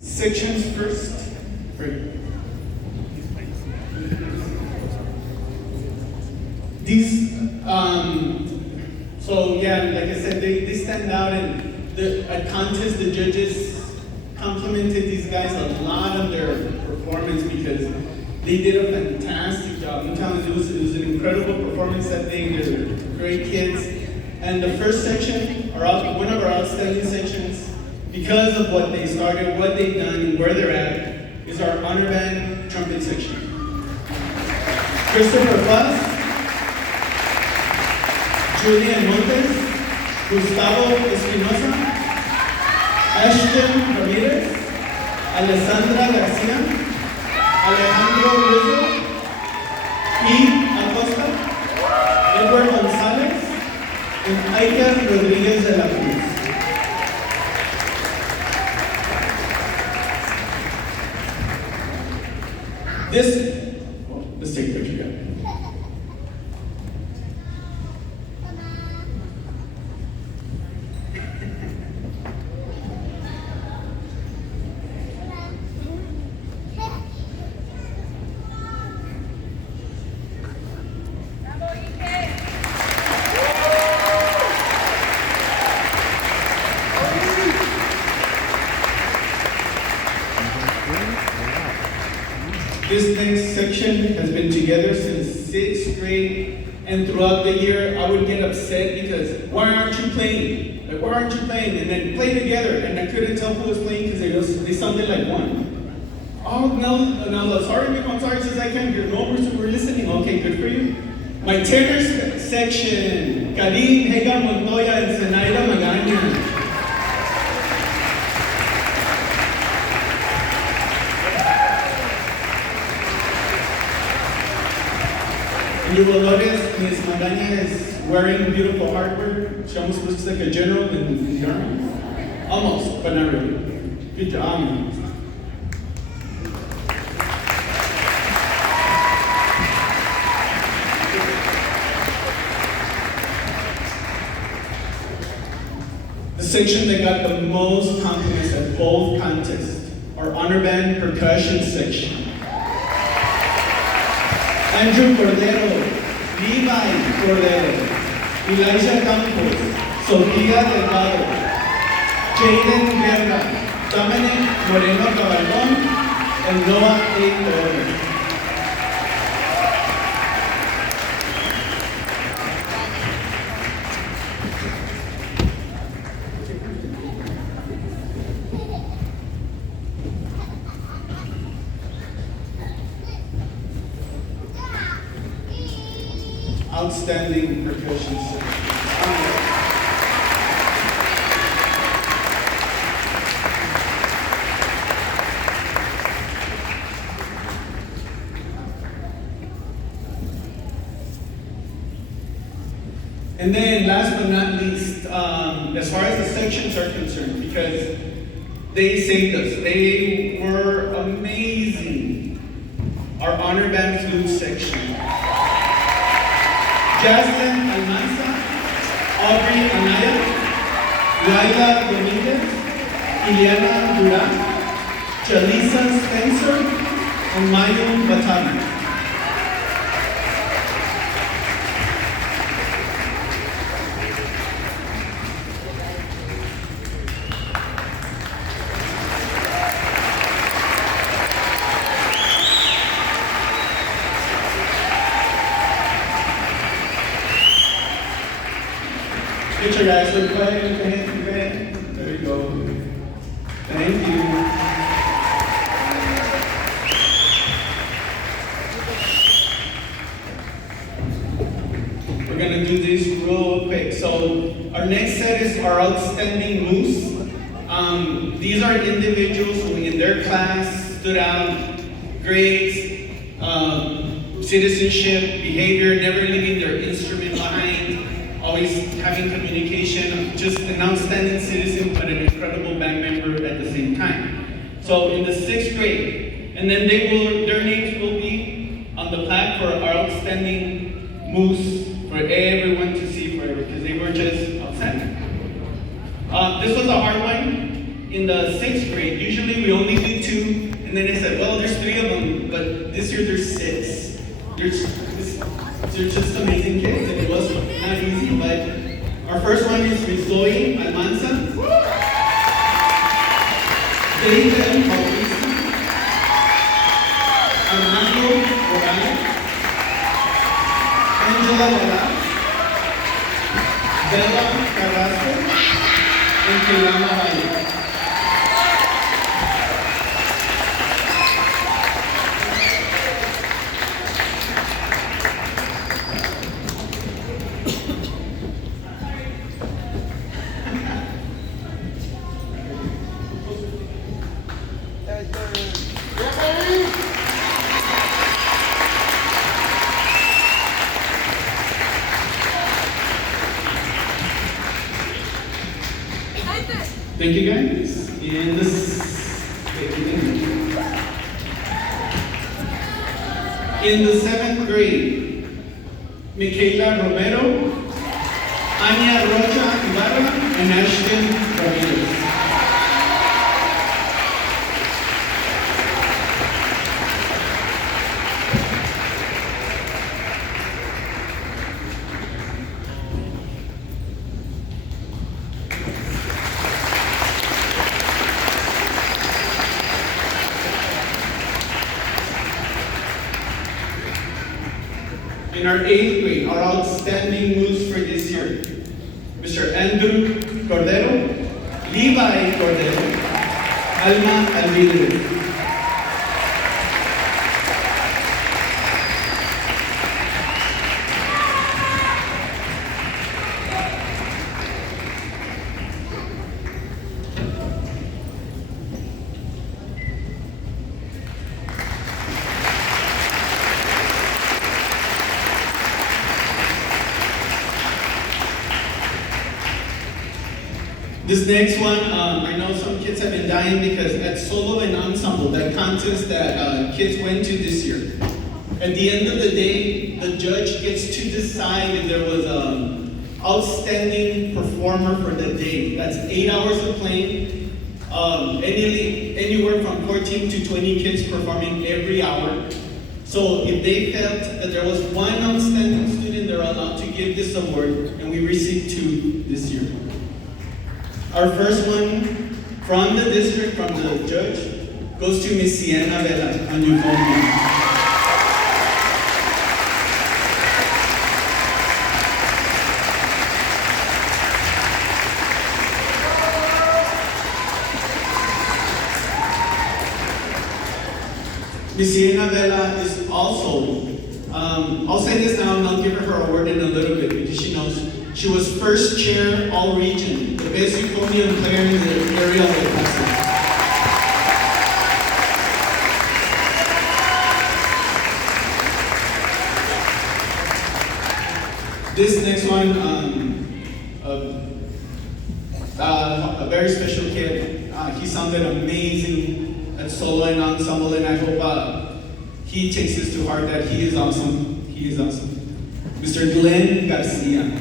sections first. Right. These, so yeah, like I said, they stand out, and at contest, the judges complimented these guys a lot on their performance because they did a fantastic job. I'm telling you, it was an incredible performance that day. They're great kids. And the first section, one of our outstanding sections, because of what they started, what they've done, and where they're at, is our honor band trumpet section. Christopher Paz, Julian Montes, Gustavo Espinosa, Ashton Ramirez, Alessandra Garcia, Alejandro Rizzo, Eve Acosta, Edward Gonzalez, and Iker Rodriguez de la Cruz. Let's take a picture, guys. This next section has been together since 6th grade, and throughout the year, I would get upset because, why aren't you playing? Like, why aren't you playing? And then play together, and I couldn't tell who was playing because they sounded like one. Oh, no, sorry, amigo, I'm sorry, since I can't hear. No, we're listening. Okay, good for you. My tenor section, Karim Hega Montoya and Zenaida Magaña. You will notice Ms. Magaña is wearing beautiful hardware. She almost looks like a general in the army. Almost, but not really. Good job. The section that got the most compliments at both contests, our honor band percussion section. Andrew Cordero, Levi Cordero, Elijah Campos, Sofía Delgado, Jaden Guerra, Dominic Moreno Caballón, and Noah A. Torres. Outstanding percussion section. And then last but not least, as far as the sections are concerned, because they saved us, they were amazing. Our honor band flute section. Jasmine Almanza, Aubrey Anaya, Laila Dominguez, Ileana Duran, Jalisa Spencer, and Mayun Batani. Get your guys, look ahead. There you go. Thank you. We're gonna do this real quick. So our next set is our outstanding moose. These are individuals who in their class stood out, grades, citizenship, behavior, never leaving their instrument behind, always having communication, just an outstanding citizen, but an incredible band member at the same time. So in the 6th grade, and then their names will be on the plaque for our outstanding moose for everyone to see forever, because they were just outstanding. This was a hard one. in the sixth grade. Usually we only do two, and then they said, well, there's three of them, but this year there's six. They're just amazing kids, and it was not easy, but our first one is with Zoe Almanza, David Bautista, Armando Morales, Angela Morales, Bella Carrasco, and Keilama Valle. Thank you guys. In the seventh grade, Michaela Romero, Anya Rocha Ibarra, and Ashton Ramirez. In our eighth grade, our outstanding moves for this year, Mr. Andrew Cordero, Levi Cordero, Alma Alvidro. This next one, I know some kids have been dying because at solo and ensemble, that contest that kids went to this year. At the end of the day, the judge gets to decide if there was an outstanding performer for the day. That's 8 hours of playing, anywhere from 14 to 20 kids performing every hour. So if they felt that there was one outstanding student, they're allowed to give this award, and we received 2 this year. Our first one from the district, from the judge, goes to Miss Sienna Vela on euphonium. Miss Sienna Vela is also, I'll say this now and I'll give her award in a little bit because she knows. She was first chair all region, the best euphonium player in the area of El Paso. This next one, a very special kid. He sounded amazing at solo and ensemble, and I hope he takes this to heart that he is awesome. He is awesome. Mr. Glenn Garcia.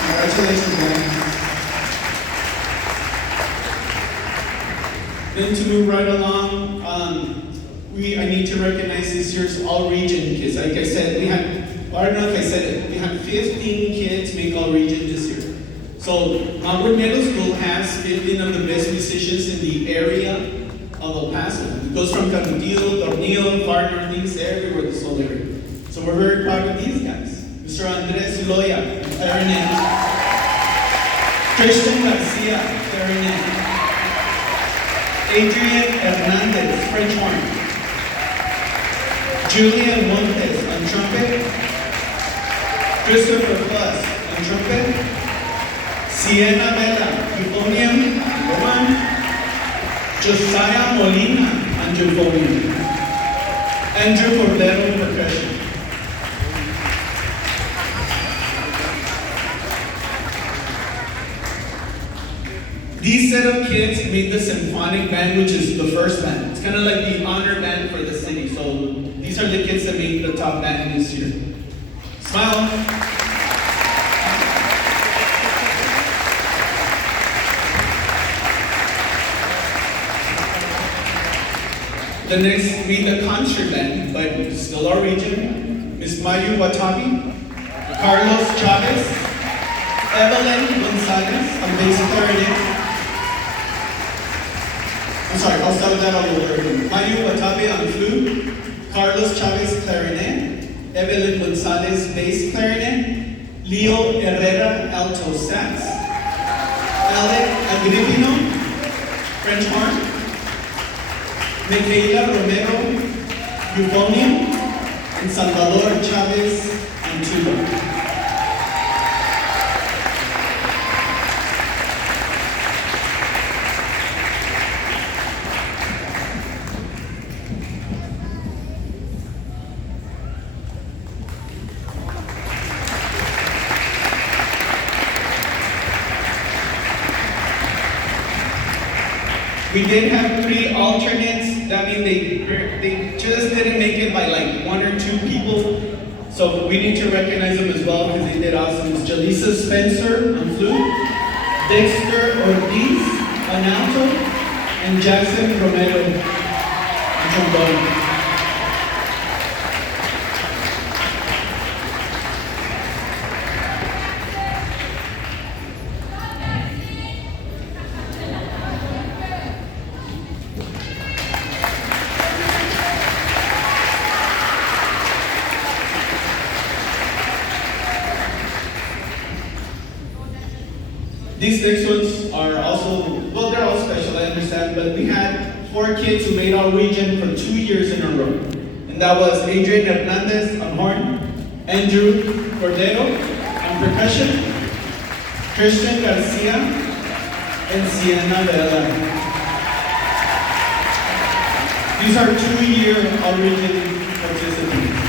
Congratulations, man. Then to move right along, I need to recognize this year's all-region kids. Like I said, I don't know if I said it, we had 15 kids make all-region this year. So Mountwood Middle School has 15 of the best musicians in the area of El Paso. It goes from Canutillo, Tornillo, Far Northeast, everywhere, this whole area. So we're very proud of these guys. Mr. Andres Loya, clarinet. Christian Garcia, clarinet. Adrian Hernandez, French horn. Julian Montes on trumpet. Christopher Plus on trumpet. Sienna Vela, euphonium, Roman. Josiah Molina on euphonium. Andrew Cordero, percussion. These set of kids made the symphonic band, which is the first band. It's kind of like the honor band for the city. So these are the kids that made the top band this year. Smile. The next made the concert band, but still our region. Miss Mayu Watabi, Carlos Chavez, Evelyn Gonzalez on bass clarinet. I'm sorry, I'll start with that all over again. Mayu Watabe on flute, Carlos Chavez clarinet, Evelyn Gonzalez bass clarinet, Leo Herrera alto sax, Alec Agripino French horn, Micaela Romero euphonium, and Salvador Chavez on tuba. We did have 3 alternates. That means they just didn't make it by like 1 or 2 people. So we need to recognize them as well because they did awesome. It's Jaleesa Spencer on flute, Dexter Ortiz on alto, and Jackson Romero on trombone. These next ones are also, well, they're all special, I understand, but we had 4 kids who made our region for 2 years in a row. And that was Adrian Hernandez on horn, Andrew Cordero on percussion, Christian Garcia, and Sienna Vela. These are 2-year all region participants.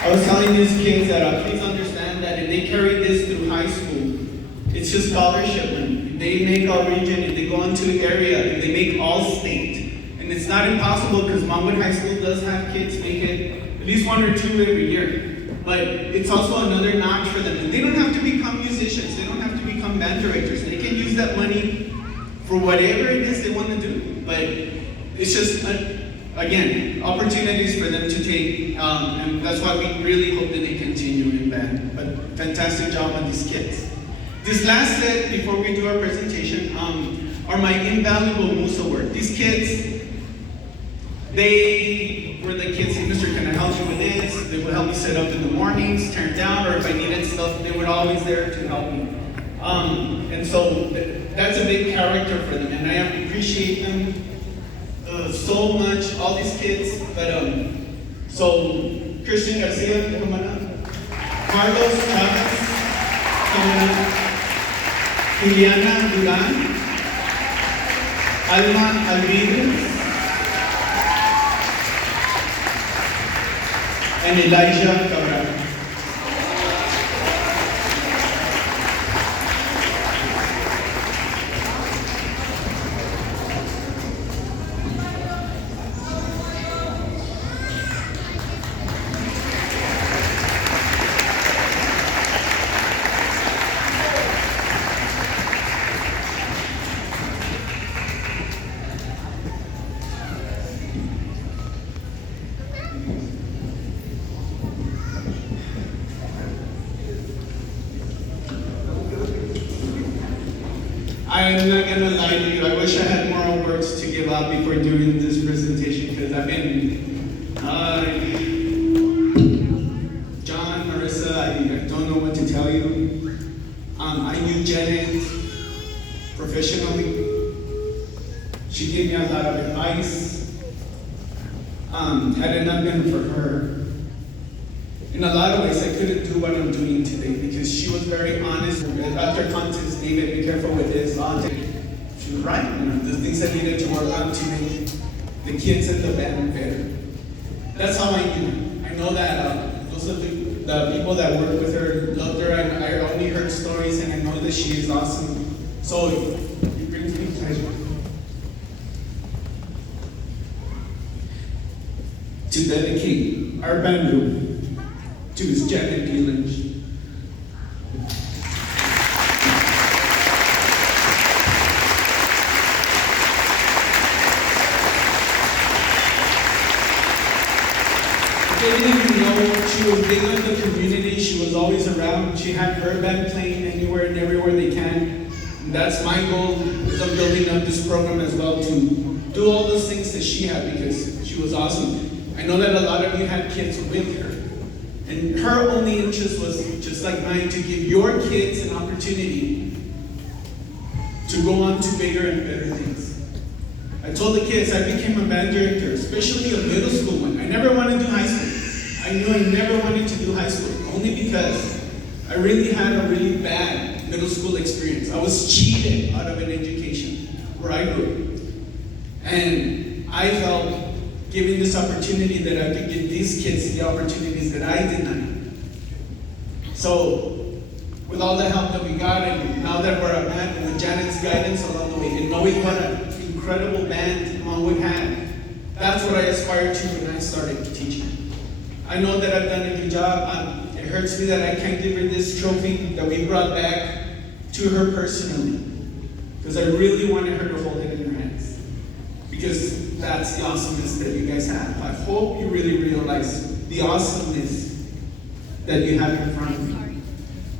I was telling these kids that please understand that if they carry this through high school, it's just scholarship money. If they make our region, if they go into area, if they make all state. And it's not impossible because Longwood High School does have kids make it at least 1 or 2 every year. But it's also another notch for them. And they don't have to become musicians. They don't have to become band directors. They can use that money for whatever it is they want to do. But it's just again, opportunities for them to take, and that's why we really hope that they continue in band. But fantastic job on these kids. This last set, before we do our presentation, are my invaluable Musa work. These kids, they were the kids, hey, Mr. Can I help you with this? They would help me set up in the mornings, turn down, or if I needed stuff, they were always there to help me. And so that's a big character for them, and I appreciate them so much, all these kids. But so Christian Garcia, come on up. Carlos Chavez, come on up. Juliana Duran, Alma Alvidres, and Elijah Cabral. I'm not gonna lie to you, I wish I had more words to give out before doing this presentation because I've been, John, Marissa, I don't know what to tell you. I knew Janet professionally. She gave me a lot of advice. Had it not been for her, in a lot of ways I couldn't do what I'm doing today because she was very honest. After contest David, be careful with this. She was right. You know, the things that needed to work on to make the kids at the band better. That's how I knew. I know that those of the people that work with her loved her. I only heard stories, and I know that she is awesome. So it brings me pleasure to dedicate our band room to Miss Janet P. Lynch. I didn't even know she was big in the community. She was always around. She had her band playing anywhere and everywhere they can. And that's my goal, is of building up this program as well, to do all those things that she had, because she was awesome. I know that a lot of you had kids with her. And her only interest was, just like mine, to give your kids an opportunity to go on to bigger and better things. I told the kids I became a band director, especially a middle school one. I never wanted to do high school. I knew I never wanted to do high school, only because I really had a really bad middle school experience. I was cheated out of an education where I grew up. And I felt, given this opportunity, that I could give these kids the opportunities that I did not. So, with all the help that we got, and now that we're a band, and with Janet's guidance along the way, and knowing what an incredible band Mom would have, that's what I aspired to when I started teaching. I know that I've done a good job. It hurts me that I can't give her this trophy that we brought back to her personally, because I really wanted her to hold it in her hands, because that's the awesomeness that you guys have. I hope you really realize the awesomeness that you have in front of you.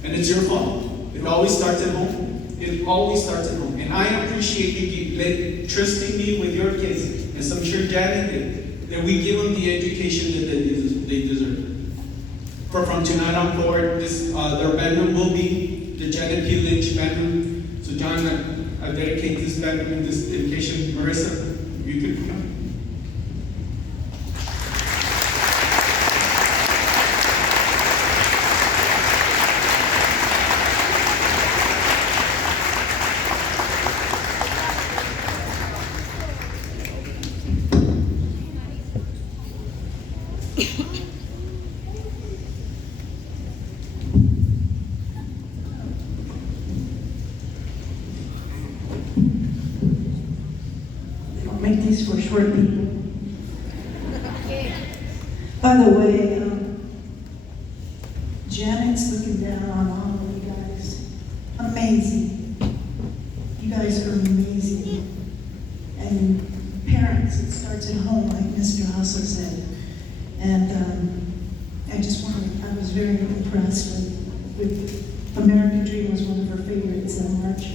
And it's your fault. It always starts at home. It always starts at home. And I appreciate you trusting me with your kids, as I'm sure Janet did, that we give them the education that they deserve. From tonight on forward, their band room will be the Janet P. Lynch band room. So John, I dedicate this band room and this dedication. Marissa, you could come. Make these for short people. By the way, Janet's looking down on all of you guys. Amazing. You guys are amazing. And parents, it starts at home, like Mr. Hassler said. And I was very impressed with American Dream was one of her favorites in March.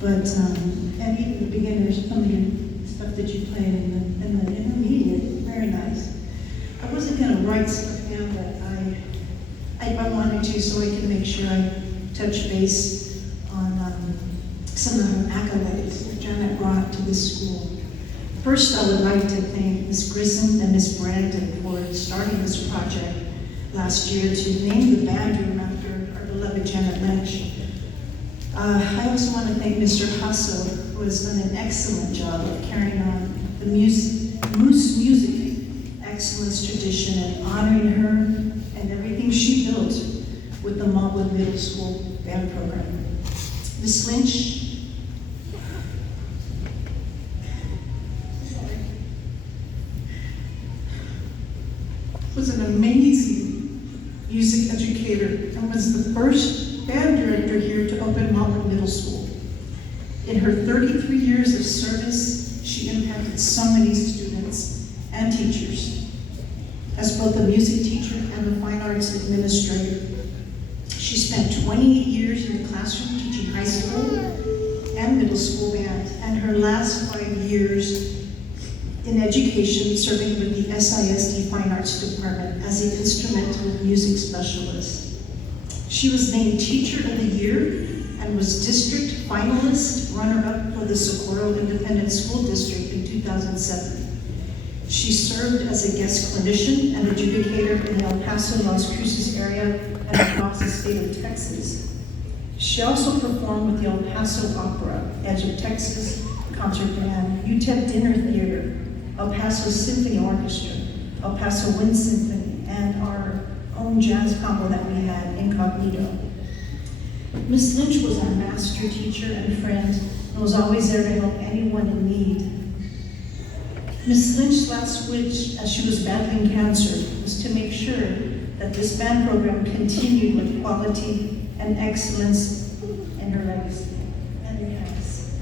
But, and even the beginners, some of the stuff that you played in the intermediate, very nice. I wasn't going to write stuff down, but I wanted to, so I can make sure I touch base on some of her accolades that Janet brought to this school. First, I would like to thank Ms. Grissom and Ms. Brandon for starting this project last year to name the band room after our beloved Janet Lynch. I also want to thank Mr. Hasso, who has done an excellent job of carrying on the Moose Music excellence tradition and honoring her and everything she built with the Montwood Middle School band program. Ms. Lynch was an amazing music educator and was the first band director here to open Montwood Middle School. In her 33 years of service, she impacted so many students and teachers. As both a music teacher and the fine arts administrator, she spent 28 years in the classroom teaching high school and middle school band, and her last 5 years in education serving with the SISD Fine Arts Department as the instrumental music specialist. She was named Teacher of the Year and was district finalist runner-up for the Socorro Independent School District in 2007. She served as a guest clinician and adjudicator in the El Paso, Las Cruces area and across the state of Texas. She also performed with the El Paso Opera, Edge of Texas Concert Band, UTEP Dinner Theater, El Paso Symphony Orchestra, El Paso Wind Symphony, and our own jazz combo that we had, Incognito. Miss Lynch was our master teacher and friend and was always there to help anyone in need. Miss Lynch's last wish as she was battling cancer was to make sure that this band program continued with quality and excellence in her legacy, and it has.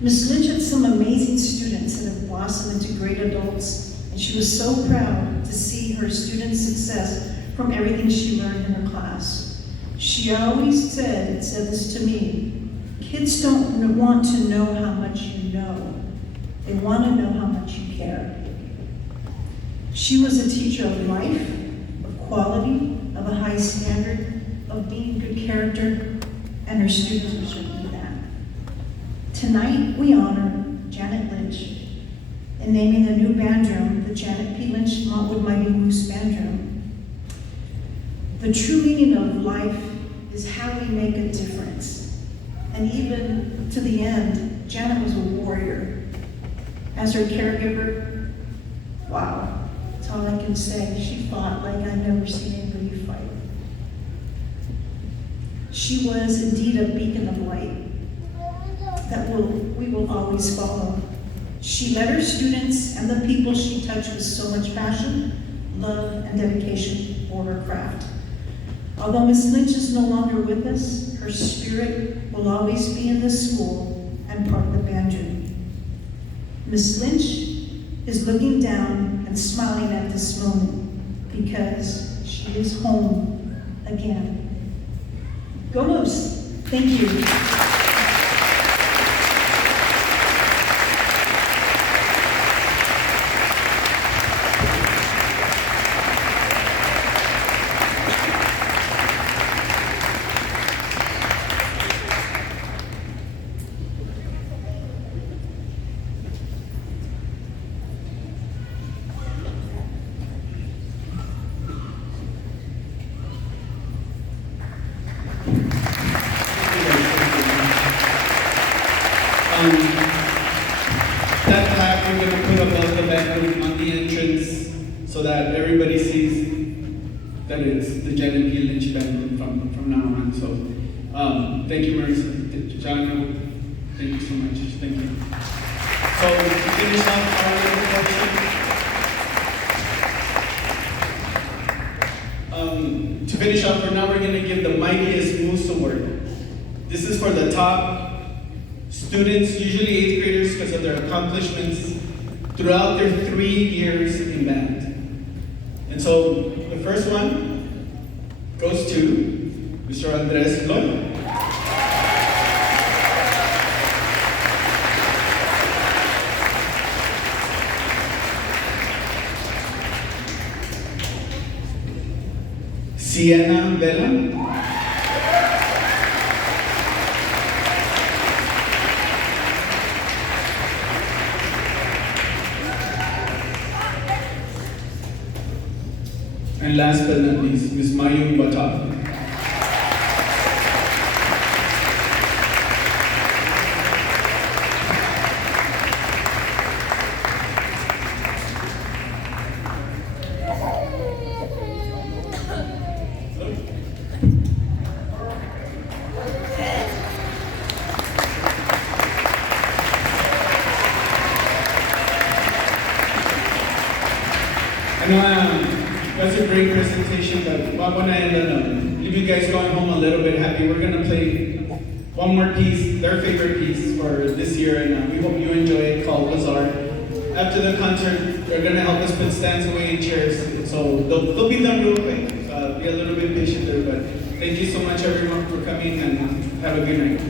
Miss Lynch had some amazing students that have blossomed into great adults, and she was so proud to see her students' success from everything she learned in her class. She always said this to me, kids don't want to know how much you know. They want to know how much you care. She was a teacher of life, of quality, of a high standard, of being good character, and her students were certainly that. Tonight, we honor Janet Lynch in naming the new band room the Janet P. Lynch Montwood Mighty Moose Band Room. The true meaning of life is how we make a difference. And even to the end, Janet was a warrior. As her caregiver, wow, that's all I can say. She fought like I've never seen anybody fight. She was indeed a beacon of light that we will always follow. She led her students and the people she touched with so much passion, love, and dedication for her craft. Although Miss Lynch is no longer with us, her spirit will always be in this school and part of the band room. Miss Lynch is looking down and smiling at this moment because she is home again. Go Moose! Thank you. That plaque we're going to put above the bedroom on the entrance so that everybody sees that it's the Janet P. Lynch bedroom from now on. So thank you, Marissa. John, thank you so much. Thank you. So to finish off our little portion, to finish off for now, we're going to give the Mightiest Moose Award. This is for the top students, usually 8th graders, because of their accomplishments throughout their 3 years in band. And so the first one goes to Mr. Andres Loy. Sienna Vela. And last but not least, Ms. Mayung Batag. That's a great presentation, but I want to leave you guys going home a little bit happy. We're going to play one more piece, their favorite piece for this year, and we hope you enjoy it, called Bazaar. After the concert, they're going to help us put stands away in chairs, so they'll be done real quick. Be a little bit patient there, but thank you so much everyone for coming, and have a good night.